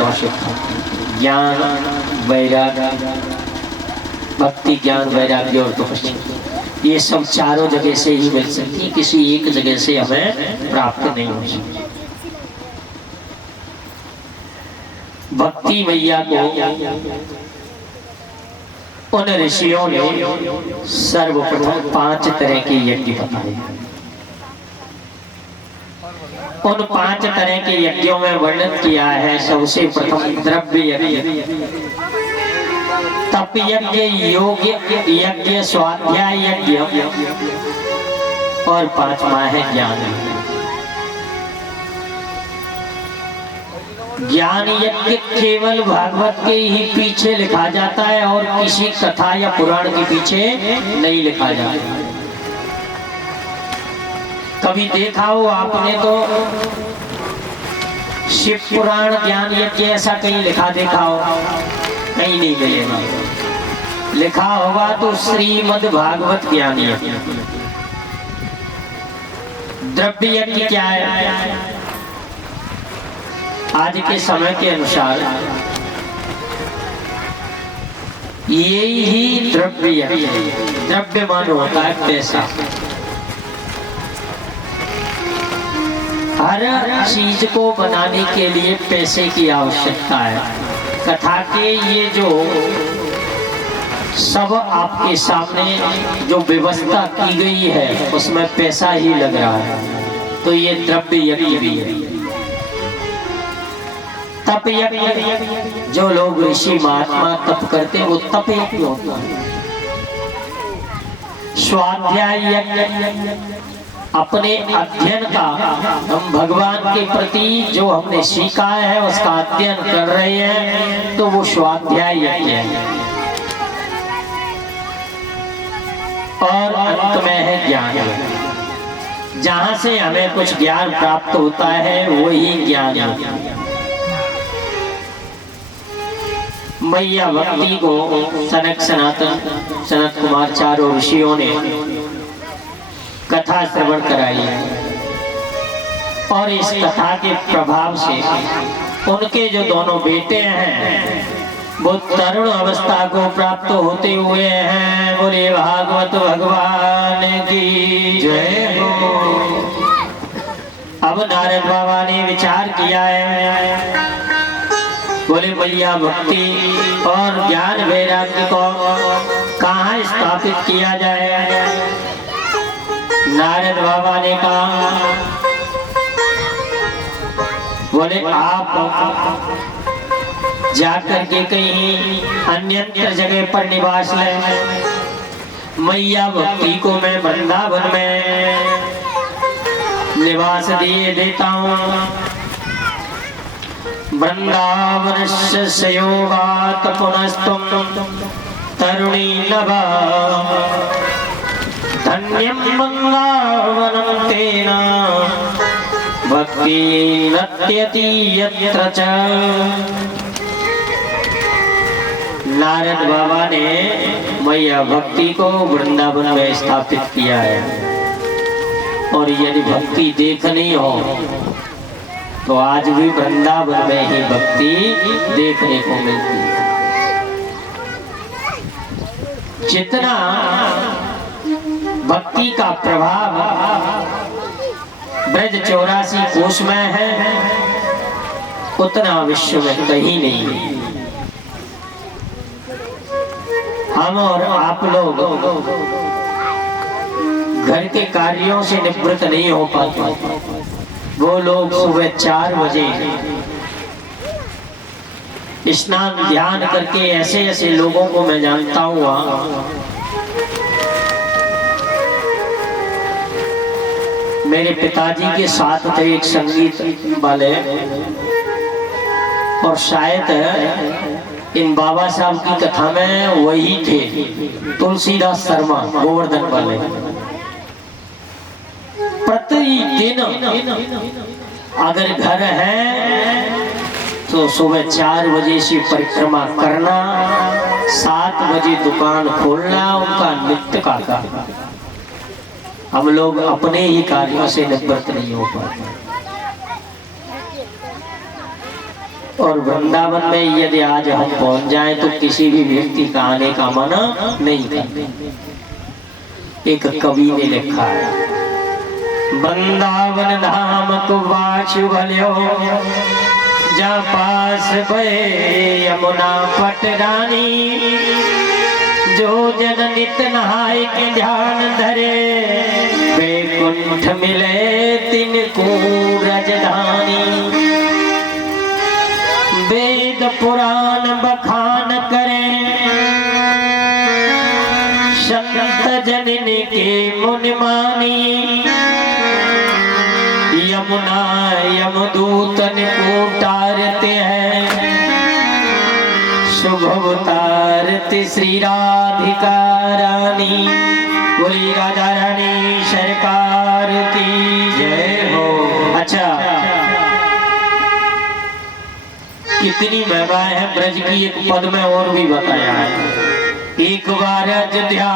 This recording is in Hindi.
संतोषित ज्ञान वैराग्य, भक्ति ज्ञान वैराग्य और तपस्या, ये सब चारों जगह से ही मिल सकती, किसी एक जगह से हमें प्राप्त नहीं हो सकती। भक्ति मैया को उन ऋषियों ने सर्वप्रथम 5 तरह के यज्ञ बताए। उन 5 तरह के यज्ञों में वर्णन किया है सबसे प्रथम द्रव्य यज्ञ, तप यज्ञ, योग यज्ञ, स्वाध्याय यज्ञ और 5वां है ज्ञान। ज्ञान यज्ञ केवल भागवत के ही पीछे लिखा जाता है और किसी कथा या पुराण के पीछे नहीं लिखा जाता। कभी देखा हो आपने तो शिव पुराण ज्ञान यज्ञ ऐसा कहीं लिखा देखा हो? कहीं नहीं मिलेगा। लिखा होगा तो श्रीमद् भागवत ज्ञान यज्ञ। द्रव्य यज्ञ क्या है? आज के समय के अनुसार ये ही द्रव्य यज्ञ। द्रव्य मान होता है पैसा। हर चीज को बनाने के लिए पैसे की आवश्यकता है। कथा के ये जो सब आपके सामने जो व्यवस्था की गई है उसमें पैसा ही लग रहा है, तो ये द्रव्य यज्ञ भी है। तप यज्ञ, जो लोग ऋषि महात्मा तप करते हैं वो तप यज्ञ होता है। स्वाध्याय यज्ञ, अपने अध्ययन का, हम भगवान के प्रति जो हमने सीखा है उसका अध्ययन कर रहे हैं तो वो स्वाध्याय यज्ञ है। और अंत में है ज्ञान, जहां से हमें कुछ ज्ञान प्राप्त होता है वही ज्ञान है। मैया भक्ति को सनक सनातन सनत कुमार चारों ऋषियों ने कथा श्रवण कराई है और इस कथा के प्रभाव से उनके जो दोनों बेटे हैं वो तरुण अवस्था को प्राप्त होते हुए हैं। बोले भागवत भगवान की जय हो। अब नारद बाबा ने विचार किया है, बोले मैया भक्ति और ज्ञान वैराग्य को कहाँ स्थापित किया जाए? नारद बाबा ने कहा, बोले आप जाकर के कहीं अन्यत्र जगह पर निवास लें। मैया भक्ति को मैं वृंदावन में निवास दिए देता हूँ। वृंदावनस्य संयोगात् पुनस्त्वं तरुणी नभा, धन्यं वृंदावनं तेन भक्ति नत्यति यत्र च। नारद बाबा ने मैया भक्ति को वृंदावन में स्थापित किया है और यदि भक्ति देखनी हो तो आज भी वृंदावन में ही भक्ति देखने को मिलती है। जितना भक्ति का प्रभाव ब्रज 84 कोश में है उतना विश्व में कहीं नहीं है। हम और आप लोग घर के कार्यों से निवृत्त नहीं हो पाते। वो लोग सुबह 4 बजे स्नान ध्यान करके ऐसे ऐसे लोगों को मैं जानता हूँ। मेरे पिताजी के साथ थे एक संगीत वाले और शायद इन बाबा साहब की कथा में वही थे, तुलसीदास शर्मा गोवर्धन वाले। प्रतिदिन अगर घर है तो सुबह 4 बजे से परिक्रमा करना, 7 बजे दुकान खोलना उनका नित्य का काम। हम लोग अपने ही कार्यों से निवृत्त नहीं हो पाते। और वृंदावन में यदि आज हम पहुंच जाएं तो किसी भी व्यक्ति का आने का मन नहीं करते। एक कवि ने लिखा है, वृंदावन धाम को वासु भल्यो, जा पास भये यमुना पटरानी, जो जन नित नहाय के ध्यान धरे, वैकुंठ मिले तिनको रजधानी। वेद पुराण बखान करें, संत जननी के मुनिमानी, यमुना यमदूतन को तारते हैं, शुभ अवतारते श्री राधिका रानी। बोली राधा रानी सरकार की जय हो। अच्छा, कितनी महिमा है ब्रज की, एक पद में और भी बताया है। एक बार अयोध्या